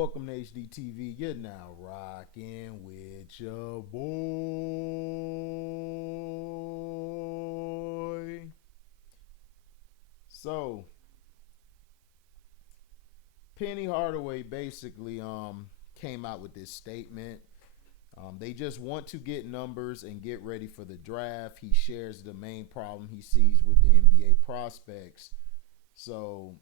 Welcome to HDTV. You're now rocking with your boy. So, Penny Hardaway basically came out with this statement. They just want to get numbers and get ready for the draft. He shares the main problem he sees with the NBA prospects. So,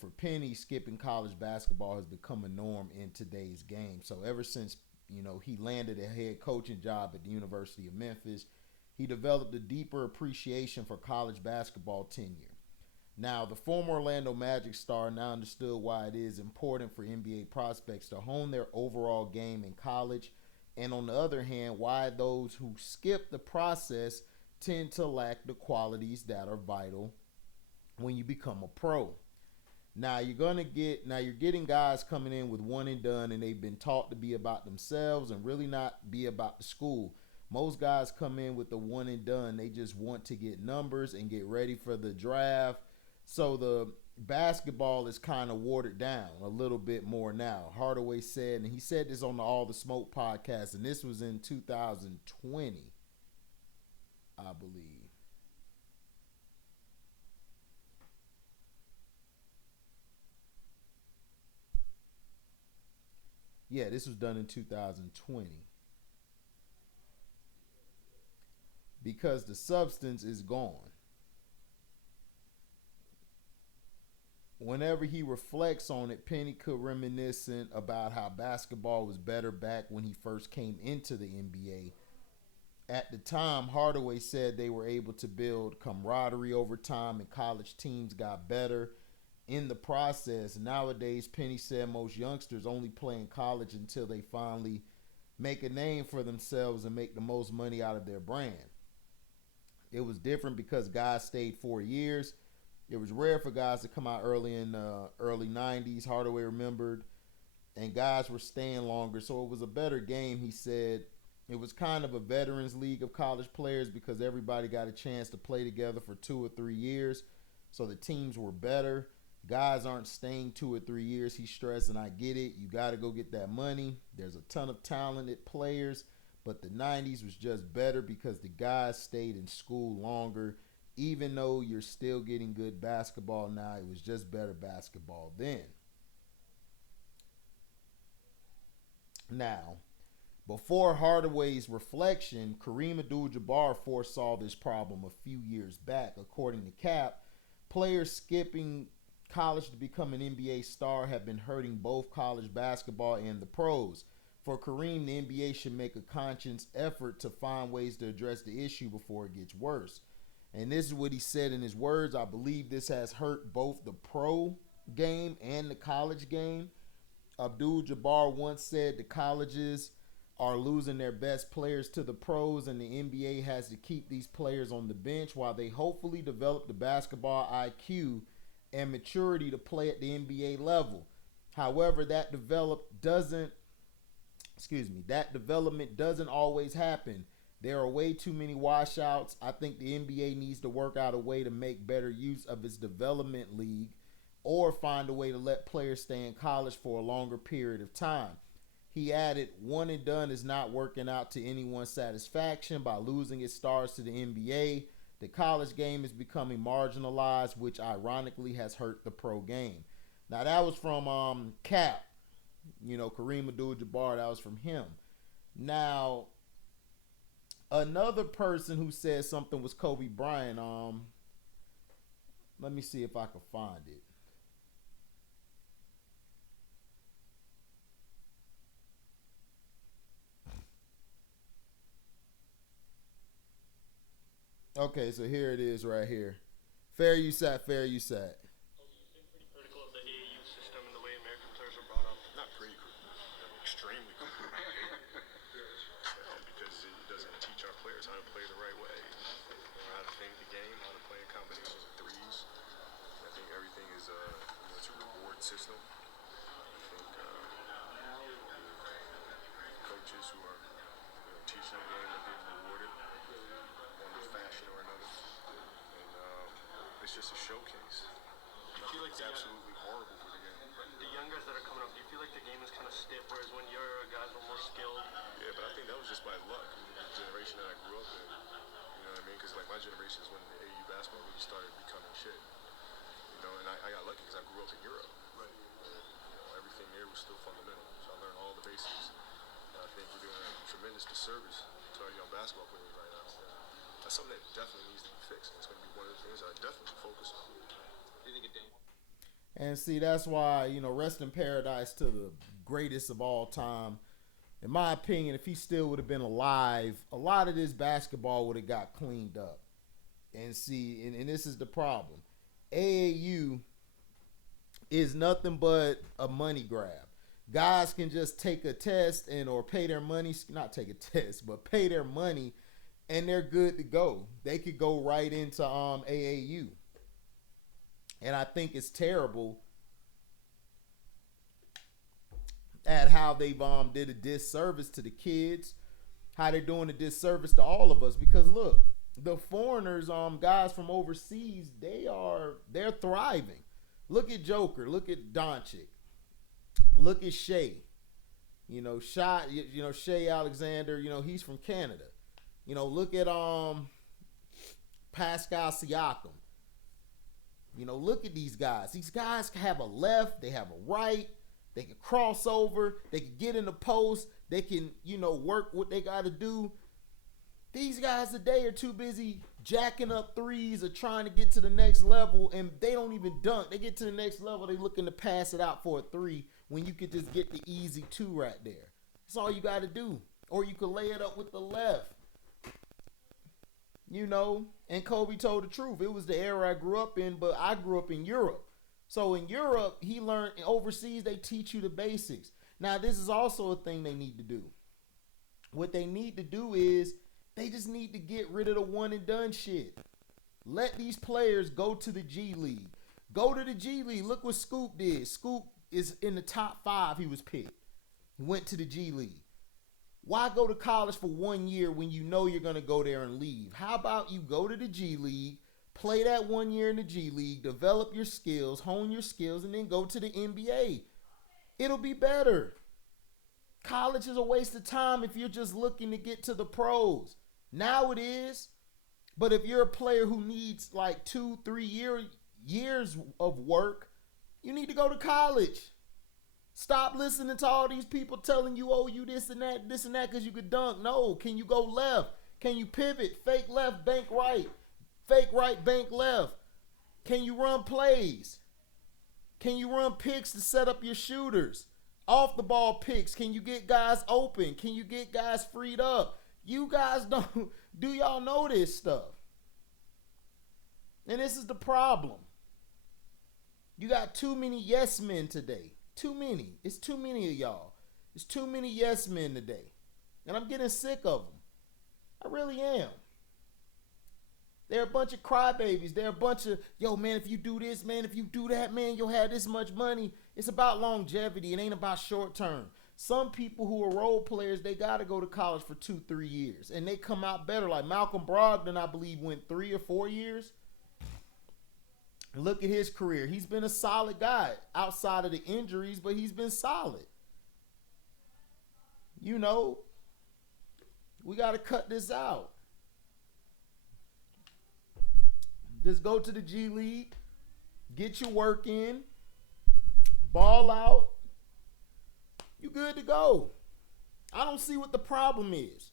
for Penny, skipping college basketball has become a norm in today's game. So ever since, he landed a head coaching job at the University of Memphis, he developed a deeper appreciation for college basketball tenure. Now, the former Orlando Magic star now understood why it is important for NBA prospects to hone their overall game in college, and on the other hand, why those who skip the process tend to lack the qualities that are vital when you become a pro. You're getting guys coming in with one and done, and they've been taught to be about themselves and really not be about the school. Most guys come in with the one and done. They just want to get numbers and get ready for the draft. So the basketball is kind of watered down a little bit more now. Hardaway said, and he said this on the All the Smoke podcast, and this was in 2020, I believe. Yeah, this was done in 2020 because the substance is gone. Whenever he reflects on it, Penny could reminiscent about how basketball was better back when he first came into the NBA. At the time, Hardaway said they were able to build camaraderie over time and college teams got better in the process. Nowadays, Penny said most youngsters only play in college until they finally make a name for themselves and make the most money out of their brand. It was different because guys stayed 4 years. It was rare for guys to come out early in the early 90s, Hardaway remembered, and guys were staying longer, so it was a better game, he said. It was kind of a veterans league of college players because everybody got a chance to play together for 2 or 3 years, so the teams were better. Guys aren't staying 2 or 3 years, he stressed, and I get it. You got to go get that money. There's a ton of talented players, but the 90s was just better because the guys stayed in school longer. Even though you're still getting good basketball now, it was just better basketball then. Now, before Hardaway's reflection, Kareem Abdul-Jabbar foresaw this problem a few years back. According to Cap, players skipping college to become an NBA star have been hurting both college basketball and the pros. For Kareem, the NBA should make a conscious effort to find ways to address the issue before it gets worse. And this is what he said in his words. I believe this has hurt both the pro game and the college game. Abdul Jabbar once said the colleges are losing their best players to the pros, and the NBA has to keep these players on the bench while they hopefully develop the basketball IQ and maturity to play at the NBA level. However, that development doesn't always happen. There are way too many washouts. I think the NBA needs to work out a way to make better use of its development league or find a way to let players stay in college for a longer period of time. He added, one and done is not working out to anyone's satisfaction by losing its stars to the NBA. The college game is becoming marginalized, which ironically has hurt the pro game. Now that was from Cap, Kareem Abdul-Jabbar. That was from him. Now, another person who said something was Kobe Bryant. Let me see if I can find it. Okay, so here it is right here. Fair you sat, fair you sat. Critical of the AAU system and the way American players are brought up. Not pretty critical, extremely critical. Because it doesn't teach our players how to play the right way, how to think the game, how to play in combinations of threes. I think everything is it's a reward system. I think coaches who are teaching the game are getting rewarded one fashion or another, and it's just a showcase. Do you feel like It's absolutely horrible for the game. the young guys that are coming up, do you feel like the stiff, whereas when your guys were more skilled? Yeah, but I think that was just by luck. The generation that I grew up in. You know what I mean? Because like my generation is when the AU basketball really started becoming shit. You know, and I got lucky because I grew up in Europe. Right. You know, everything there was still fundamental. So I learned all the basics. And I think we're doing a tremendous disservice to our young basketball players right now. That's something that definitely needs to be fixed. And it's going to be one of the things that I definitely focus on. Do you think it did? And see, that's why, rest in paradise to the greatest of all time. In my opinion, if he still would have been alive, a lot of this basketball would have got cleaned up. And see, and this is the problem. AAU is nothing but a money grab. Guys can just take a test or pay their money, not take a test, but pay their money, and they're good to go. They could go right into AAU. And I think it's terrible at how they've did a disservice to the kids, how they're doing a disservice to all of us. Because look, the foreigners, guys from overseas, they're thriving. Look at Joker, look at Doncic, look at Shea. Shea Alexander, he's from Canada. Look at Pascal Siakam. Look at these guys. These guys have a left, they have a right, they can cross over, they can get in the post, they can, work what they got to do. These guys today are too busy jacking up threes or trying to get to the next level, and they don't even dunk. They get to the next level, they looking to pass it out for a three when you could just get the easy two right there. That's all you got to do. Or you could lay it up with the left. And Kobe told the truth. It was the era I grew up in, but I grew up in Europe. So in Europe, he learned, overseas, they teach you the basics. Now, this is also a thing they need to do. What they need to do is they just need to get rid of the one and done shit. Let these players go to the G League. Go to the G League. Look what Scoop did. Scoop is in the top 5. He was picked. He went to the G League. Why go to college for 1 year when you know you're going to go there and leave? How about you go to the G League, play that 1 year in the G League, develop your skills, hone your skills, and then go to the NBA. It'll be better. College is a waste of time if you're just looking to get to the pros. Now it is. But if you're a player who needs like 2-3 years of work, you need to go to college. Stop listening to all these people telling you, oh, you this and that, because you could dunk. No, can you go left? Can you pivot? Fake left, bank right. Fake right, bank left. Can you run plays? Can you run picks to set up your shooters? Off the ball picks. Can you get guys open? Can you get guys freed up? You guys don't. Do y'all know this stuff? And this is the problem. You got too many yes men today. Too many. It's too many of y'all. It's too many yes men today. And I'm getting sick of them. I really am. They're a bunch of crybabies. They're a bunch of, yo, man, if you do this, man, if you do that, man, you'll have this much money. It's about longevity. It ain't about short term. Some people who are role players, they got to go to college for 2-3 years. And they come out better. Like Malcolm Brogdon, I believe, went 3 or 4 years. Look at his career. He's been a solid guy outside of the injuries, but he's been solid. You know, we got to cut this out. Just go to the G League, get your work in, ball out. You good to go. I don't see what the problem is.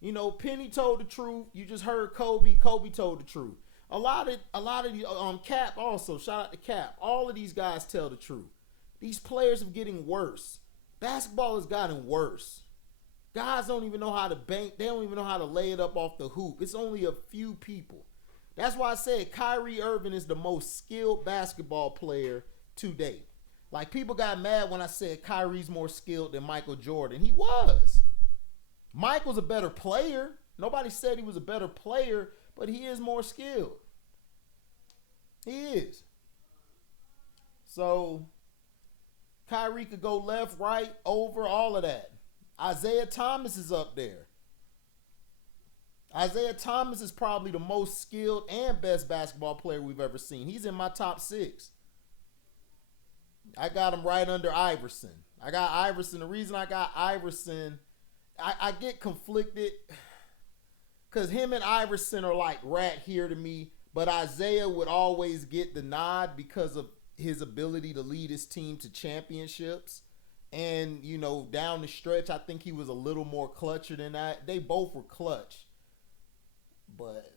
You know, Penny told the truth. You just heard Kobe. Kobe told the truth. A lot of Cap also, shout out to Cap. All of these guys tell the truth. These players are getting worse. Basketball has gotten worse. Guys don't even know how to bank. They don't even know how to lay it up off the hoop. It's only a few people. That's why I said Kyrie Irving is the most skilled basketball player today. Like, people got mad when I said Kyrie's more skilled than Michael Jordan. He was. Michael's a better player. Nobody said he was a better player, but he is more skilled. He is. So, Kyrie could go left, right, over, all of that. Isaiah Thomas is up there. Isaiah Thomas is probably the most skilled and best basketball player we've ever seen. He's in my top 6. I got him right under Iverson. I got Iverson. The reason I got Iverson, I get conflicted because him and Iverson are like right here to me. But Isaiah would always get the nod because of his ability to lead his team to championships. And, you know, down the stretch, I think he was a little more clutcher than that. They both were clutch. But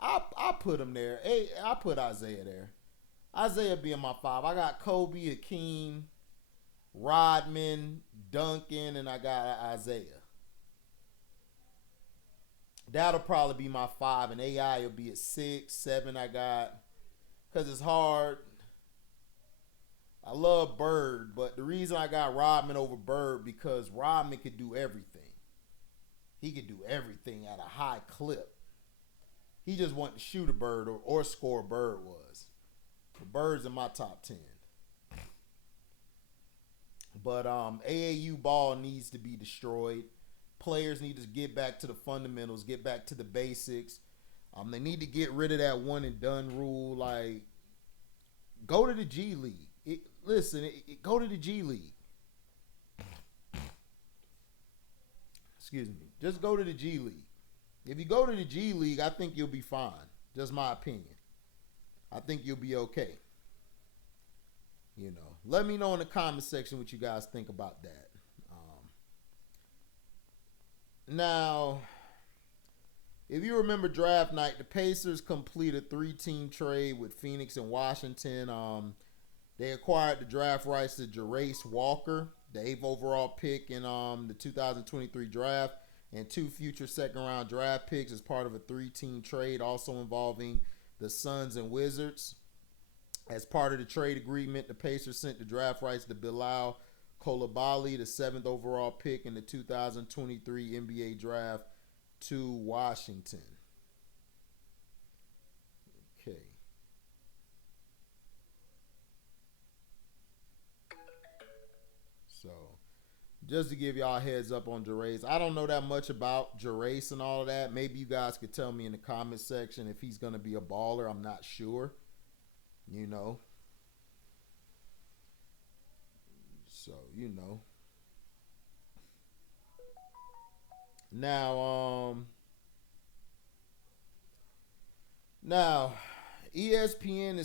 I put him there. Hey, I put Isaiah there. Isaiah being my 5. I got Kobe, Hakeem, Rodman, Duncan, and I got Isaiah. That'll probably be my 5, and AI will be at 6, 7. I got, because it's hard. I love Bird, but the reason I got Rodman over Bird because Rodman could do everything. He could do everything at a high clip. He just wanted to shoot a bird or score a bird was. But Bird's in my top 10. But AAU ball needs to be destroyed. Players need to get back to the fundamentals, get back to the basics. They need to get rid of that one and done rule. Like, go to the G League. Go to the G League. Excuse me. Just go to the G League. If you go to the G League, I think you'll be fine. Just my opinion. I think you'll be okay. You know, let me know in the comment section what you guys think about that. Now, if you remember draft night, the Pacers completed a 3-team trade with Phoenix and Washington. They acquired the draft rights to Jarace Walker, the 8th overall pick in the 2023 draft, and 2 future second-round draft picks as part of a 3-team trade, also involving the Suns and Wizards. As part of the trade agreement, the Pacers sent the draft rights to Bilal Coulibaly, the 7th overall pick in the 2023 NBA draft, to Washington. Okay. So, just to give y'all a heads up on Jarace, I don't know that much about Jarace and all of that. Maybe you guys could tell me in the comment section if he's going to be a baller. I'm not sure. You know. So, you know. Now, ESPN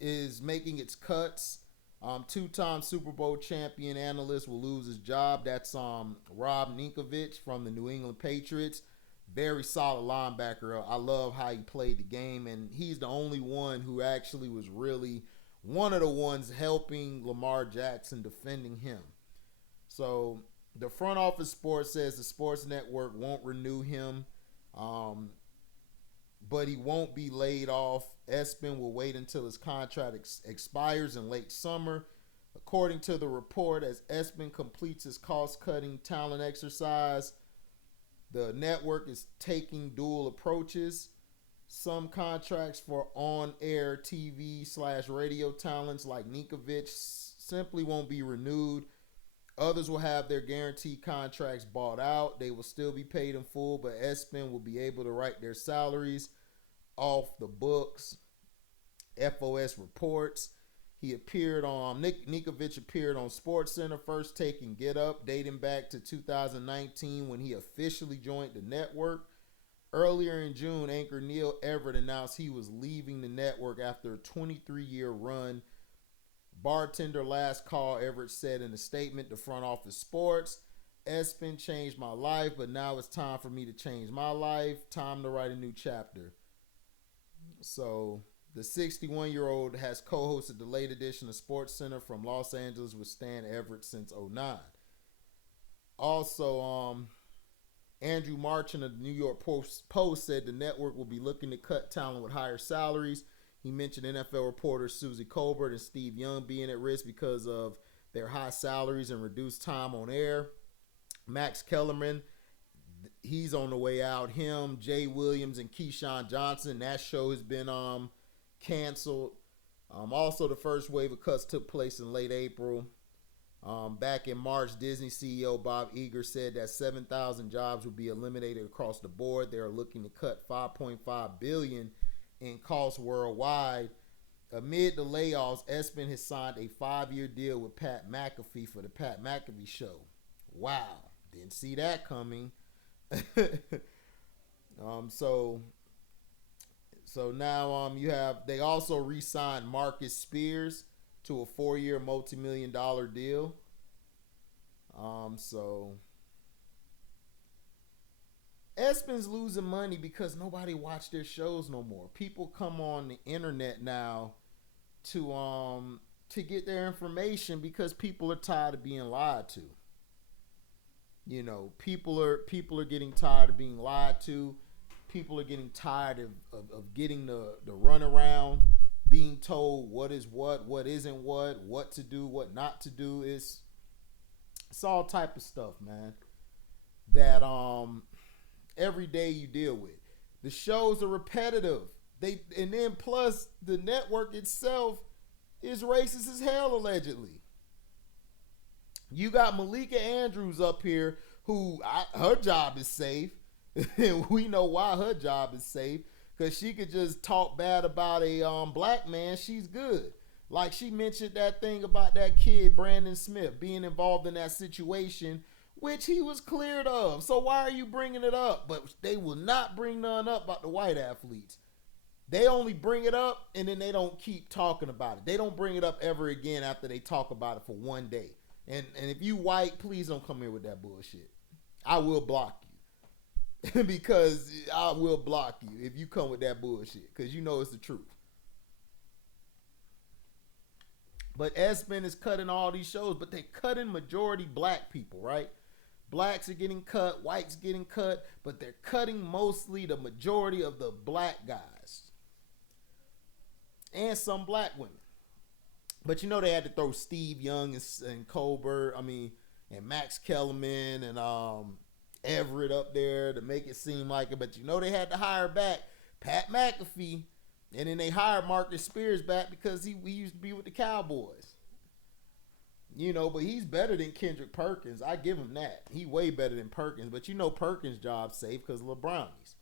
is making its cuts. 2-time Super Bowl champion analyst will lose his job. That's Rob Ninkovich from the New England Patriots. Very solid linebacker. I love how he played the game, and he's the only one who actually was really one of the ones helping Lamar Jackson defending him. So the front office sports says the sports network won't renew him, but he won't be laid off. Espen will wait until his contract expires in late summer. According to the report, as Espen completes his cost-cutting talent exercise, the network is taking dual approaches. Some contracts for on-air TV/radio talents like Ninkovich simply won't be renewed. Others will have their guaranteed contracts bought out. They will still be paid in full, but ESPN will be able to write their salaries off the books. FOS reports. Ninkovich appeared on SportsCenter, first taking Get Up, dating back to 2019 when he officially joined the network. Earlier in June, anchor Neil Everett announced he was leaving the network after a 23-year run. Bartender last call, Everett said in a statement to Front Office Sports. Espen changed my life, but now it's time for me to change my life. Time to write a new chapter. So the 61-year-old has co-hosted the late edition of SportsCenter from Los Angeles with Stan Everett since 2009. Also, Andrew Marchand of the New York Post said the network will be looking to cut talent with higher salaries. He mentioned NFL reporters Susie Colbert and Steve Young being at risk because of their high salaries and reduced time on air. Max Kellerman, he's on the way out. Him, Jay Williams, and Keyshawn Johnson, that show has been canceled. Also, the first wave of cuts took place in late April. Back in March, Disney CEO Bob Iger said that 7,000 jobs would be eliminated across the board. They are looking to cut $5.5 billion in costs worldwide. Amid the layoffs, ESPN has signed a 5-year deal with Pat McAfee for the Pat McAfee Show. Wow, didn't see that coming. So now you have, they also re-signed Marcus Spears to a 4-year multi-million-dollar deal. So ESPN's losing money because nobody watch their shows no more. People come on the internet now to get their information because people are tired of being lied to. You know, people are getting tired of being lied to. People are getting tired of getting the runaround, being told what is what isn't what to do, what not to do. It's all type of stuff, man, that every day you deal with. The shows are repetitive. And then plus the network itself is racist as hell, allegedly. You got Malika Andrews up here who her job is safe. And we know why her job is safe, because she could just talk bad about a black man. She's good. Like, she mentioned that thing about that kid Brandon Smith being involved in that situation, which he was cleared of. So why are you bringing it up? But they will not bring none up about the white athletes. They only bring it up and then they don't keep talking about it. They don't bring it up ever again after they talk about it for one day. And if you white, please don't come here with that bullshit. I will block you. Because I will block you if you come with that bullshit. Because you know it's the truth. But ESPN is cutting all these shows, but they're cutting majority black people, right? Blacks are getting cut, whites getting cut, but they're cutting mostly the majority of the black guys. And some black women. But you know they had to throw Steve Young and and Max Kellerman and Everett up there to make it seem like it. But you know they had to hire back Pat McAfee. And then they hired Marcus Spears back because he used to be with the Cowboys. You know, but he's better than Kendrick Perkins. I give him that. He way better than Perkins. But you know Perkins' job's safe because of LeBroni's.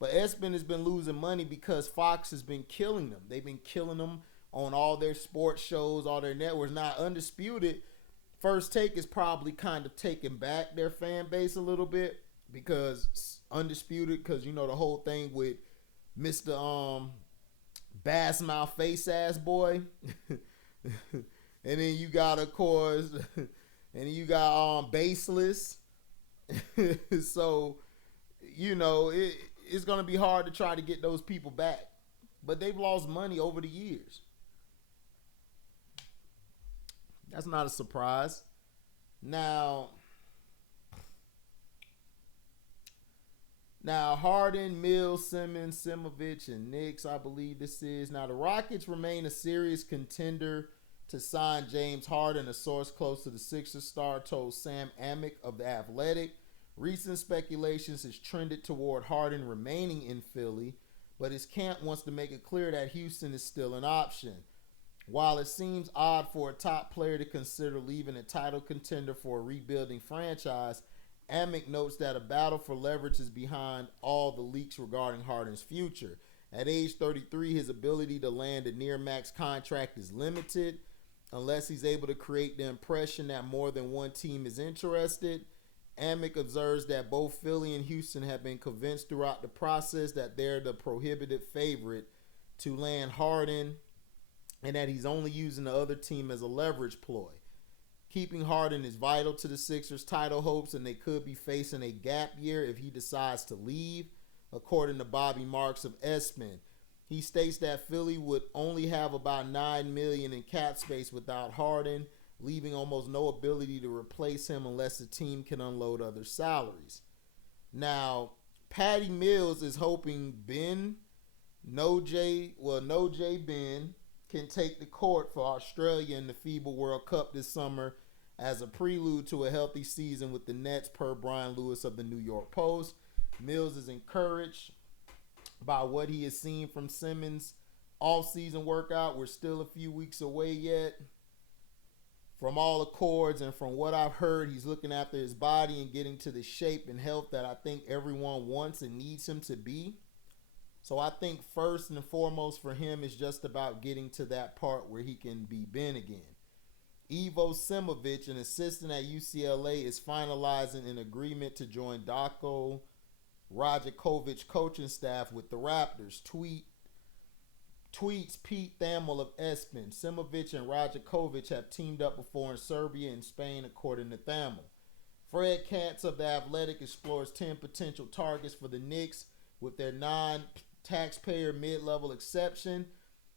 But ESPN has been losing money because Fox has been killing them. They've been killing them on all their sports shows, all their networks. Now, Undisputed, First Take is probably kind of taking back their fan base a little bit because Undisputed, because you know the whole thing with Mr. Bass Mouth Face Ass Boy. And then you got, of course, Baseless. So, you know, it's going to be hard to try to get those people back. But they've lost money over the years. That's not a surprise. Now Harden, Mills, Simmons, Simovic, and Knicks, I believe this is. Now, the Rockets remain a serious contender to sign James Harden, a source close to the Sixers star told Sam Amick of The Athletic. Recent speculations has trended toward Harden remaining in Philly, but his camp wants to make it clear that Houston is still an option. While it seems odd for a top player to consider leaving a title contender for a rebuilding franchise, Amick notes that a battle for leverage is behind all the leaks regarding Harden's future. At age 33, his ability to land a near-max contract is limited unless he's able to create the impression that more than one team is interested. Amick observes that both Philly and Houston have been convinced throughout the process that they're the prohibited favorite to land Harden and that he's only using the other team as a leverage ploy. Keeping Harden is vital to the Sixers' title hopes, and they could be facing a gap year if he decides to leave, according to Bobby Marks of ESPN. He states that Philly would only have about $9 million in cap space without Harden, leaving almost no ability to replace him unless the team can unload other salaries. Now, Patty Mills is hoping No J Ben can take the court for Australia in the FIBA World Cup this summer as a prelude to a healthy season with the Nets, per Brian Lewis of the New York Post. Mills is encouraged by what he has seen from Simmons' off-season workout. We're still a few weeks away yet from all accords, and from what I've heard, he's looking after his body and getting to the shape and health that I think everyone wants and needs him to be. So I think first and foremost for him is just about getting to that part where he can be Ben again. Ivo Simovic, an assistant at UCLA, is finalizing an agreement to join Darko Rajakovic coaching staff with the Raptors. Tweets Pete Thamel of ESPN. Simovic and Rajakovic have teamed up before in Serbia and Spain, according to Thamel. Fred Katz of The Athletic explores 10 potential targets for the Knicks with their non-taxpayer mid-level exception.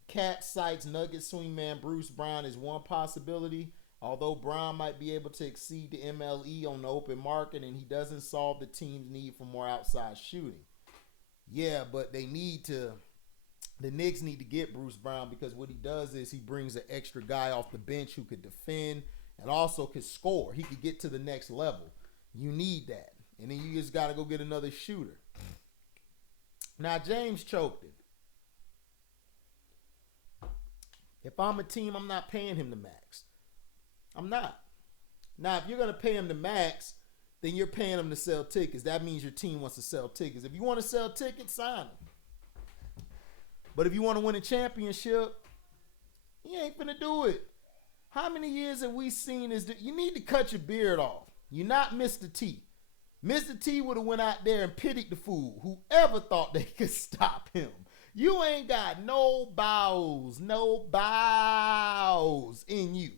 Katz cites Nugget swingman Bruce Brown as one possibility, although Brown might be able to exceed the MLE on the open market, and he doesn't solve the team's need for more outside shooting. Yeah, but the Knicks need to get Bruce Brown, because what he does is he brings an extra guy off the bench who could defend and also could score. He could get to the next level. You need that. And then you just got to go get another shooter. Now, James choked it. If I'm a team, I'm not paying him the max. I'm not. Now, if you're going to pay him the max, then you're paying him to sell tickets. That means your team wants to sell tickets. If you want to sell tickets, sign him. But if you want to win a championship, he ain't finna do it. How many years have we seen you need to cut your beard off. You're not Mr. T. Mr. T would have went out there and pitied the fool. Whoever thought they could stop him. You ain't got no bowels in you.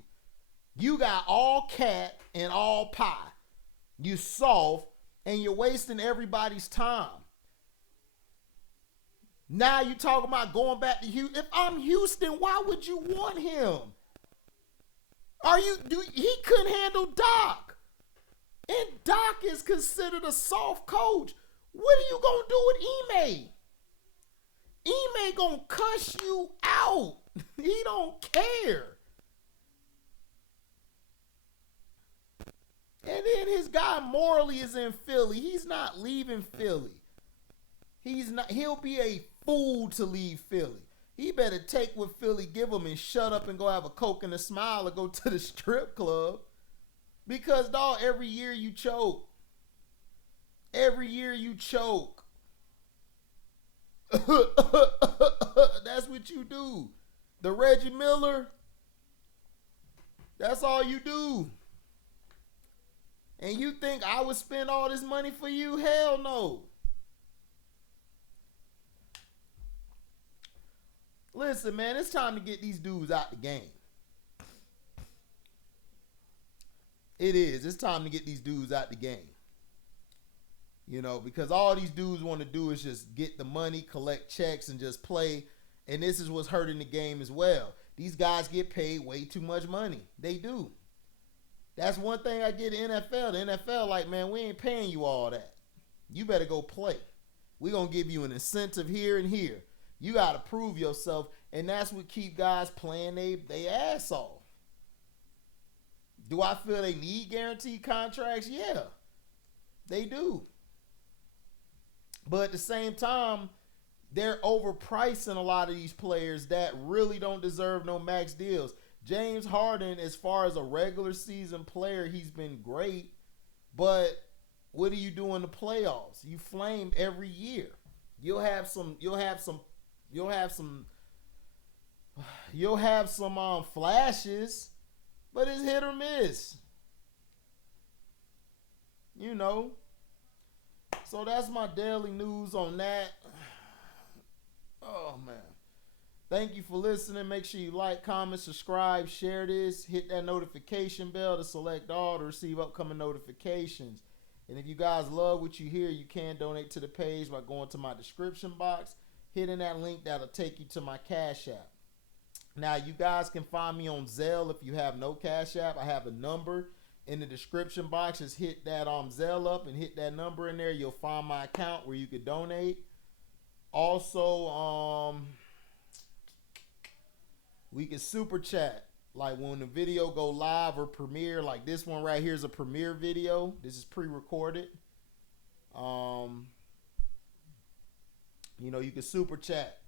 You got all cat and all pie. You soft, and you're wasting everybody's time. Now you talking about going back to Houston. If I'm Houston, why would you want him? He couldn't handle Doc. And Doc is considered a soft coach. What are you going to do with Ime? Ime gonna cuss you out. He don't care. And then his guy Morley is in Philly. He's not leaving Philly. He'll be a fool to leave Philly. He better take what Philly give him and shut up and go have a Coke and a smile or go to the strip club. Because, dog, every year you choke. Every year you choke. That's what you do. The Reggie Miller, that's all you do. And you think I would spend all this money for you? Hell no. Listen, man, it's time to get these dudes out the game. It is. It's time to get these dudes out the game. You know, because all these dudes want to do is just get the money, collect checks, and just play. And this is what's hurting the game as well. These guys get paid way too much money. They do. That's one thing I get in NFL. The NFL like, man, we ain't paying you all that. You better go play. We're going to give you an incentive here and here. You got to prove yourself. And that's what keep guys playing they ass off. Do I feel they need guaranteed contracts? Yeah, they do. But at the same time, they're overpricing a lot of these players that really don't deserve no max deals. James Harden, as far as a regular season player, he's been great. But what do you do in the playoffs? You flame every year. You'll have some flashes, but it's hit or miss. You know. So that's my daily news on that. Oh, man. Thank you for listening. Make sure you like, comment, subscribe, share this. Hit that notification bell to select all to receive upcoming notifications. And if you guys love what you hear, you can donate to the page by going to my description box, hitting that link that'll take you to my Cashapp. Now, you guys can find me on Zelle if you have no Cashapp. I have a number in the description box. Just hit that Zelle up and hit that number in there. You'll find my account where you could donate. Also, we can super chat. Like when the video go live or premiere, like this one right here is a premiere video. This is pre-recorded. You know, you can super chat.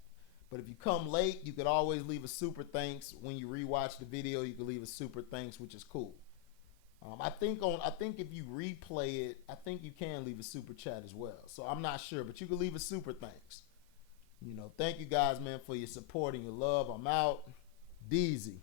But if you come late, you could always leave a super thanks. When you rewatch the video, you can leave a super thanks, which is cool. I think if you replay it, I think you can leave a super chat as well. So I'm not sure, but you can leave a super thanks. You know, thank you guys, man, for your support and your love. I'm out. Deezy.